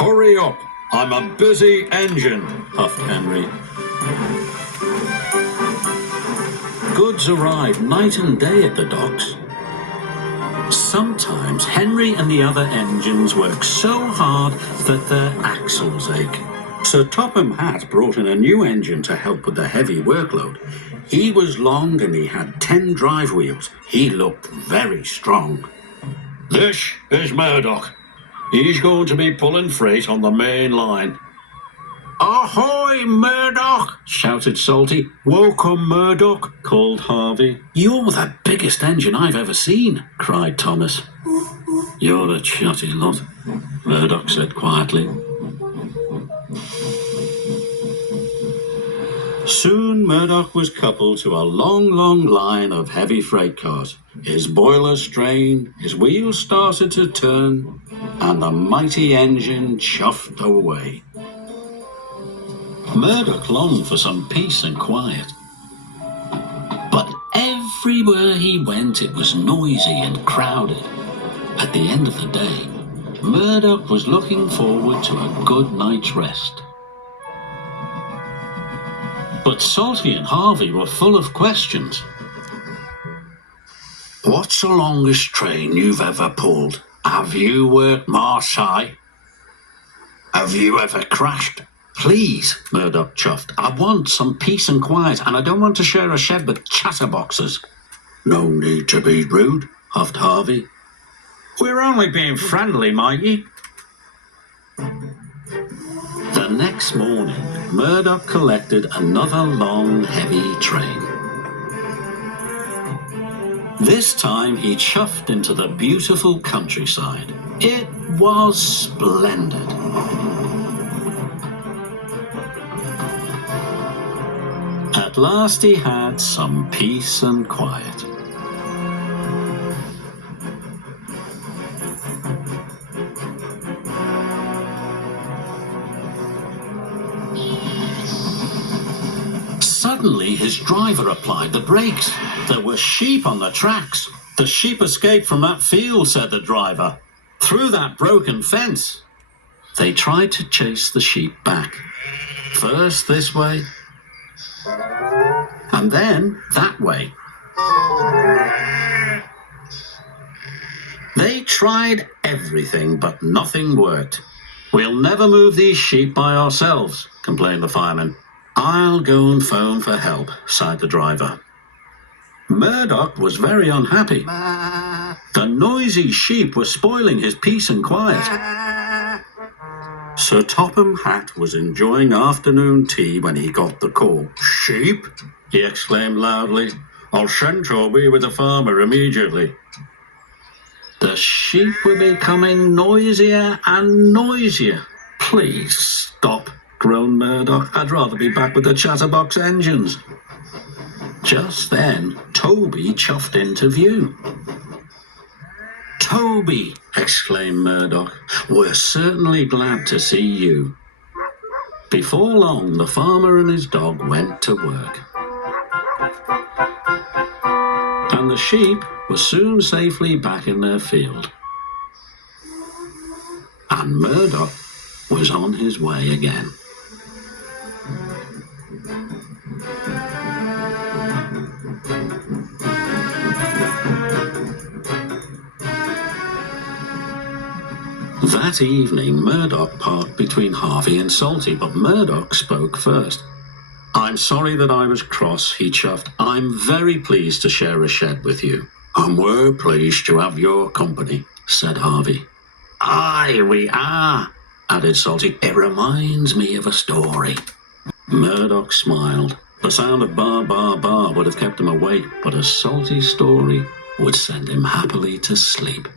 Hurry up, I'm a busy engine, huffed Henry. Goods arrived night and day at the docks. Sometimes Henry and the other engines work so hard that their axles ache. Sir Topham Hatt brought in a new engine to help with the heavy workload. He was long and he had 10 drive wheels. He looked very strong. This is Murdoch. He's going to be pulling freight on the main line. Ahoy, Murdoch! Shouted Salty. Welcome, Murdoch, called Harvey. You're the biggest engine I've ever seen, cried Thomas. You're a chatty lot, Murdoch said quietly. Soon Murdoch was coupled to a long line of heavy freight cars. His boiler strained, his wheels started to turn, and the mighty engine chuffed away. Murdoch longed for some peace and quiet. But everywhere he went, it was noisy and crowded. At the end of the day, Murdoch was looking forward to a good night's rest. But Salty and Harvey were full of questions. What's the longest train you've ever pulled? Have you worked Marseille? Have you ever crashed? Please, Murdoch chuffed. I want some peace and quiet, and I don't want to share a shed with chatterboxes. No need to be rude, huffed Harvey. We're only being friendly, matey. The next morning, Murdoch collected another long, heavy train. This time he chuffed into the beautiful countryside. It was splendid. At last he had some peace and quiet. Suddenly his driver applied the brakes. There were sheep on the tracks. The sheep escaped from that field, said the driver, through that broken fence. They tried to chase the sheep back. First this way, and then that way. They tried everything, but nothing worked. We'll never move these sheep by ourselves, complained the fireman. I'll go and phone for help, sighed the driver. Murdoch was very unhappy. The noisy sheep were spoiling his peace and quiet. Sir Topham Hatt was enjoying afternoon tea when he got the call. Sheep? He exclaimed loudly. I'll send Toby with the farmer immediately. The sheep were becoming noisier and noisier. Please stop, groaned Murdoch. I'd rather be back with the chatterbox engines. Just then, Toby chuffed into view. Toby, exclaimed Murdoch, we're certainly glad to see you. Before long, the farmer and his dog went to work. And the sheep were soon safely back in their field. And Murdoch was on his way again. That evening, Murdoch parked between Harvey and Salty, but Murdoch spoke first. I'm sorry that I was cross, he chuffed. I'm very pleased to share a shed with you. And we're pleased to have your company, said Harvey. Aye, we are, added Salty. It reminds me of a story. Murdoch smiled. The sound of bar, bar, bar would have kept him awake, but a Salty story would send him happily to sleep.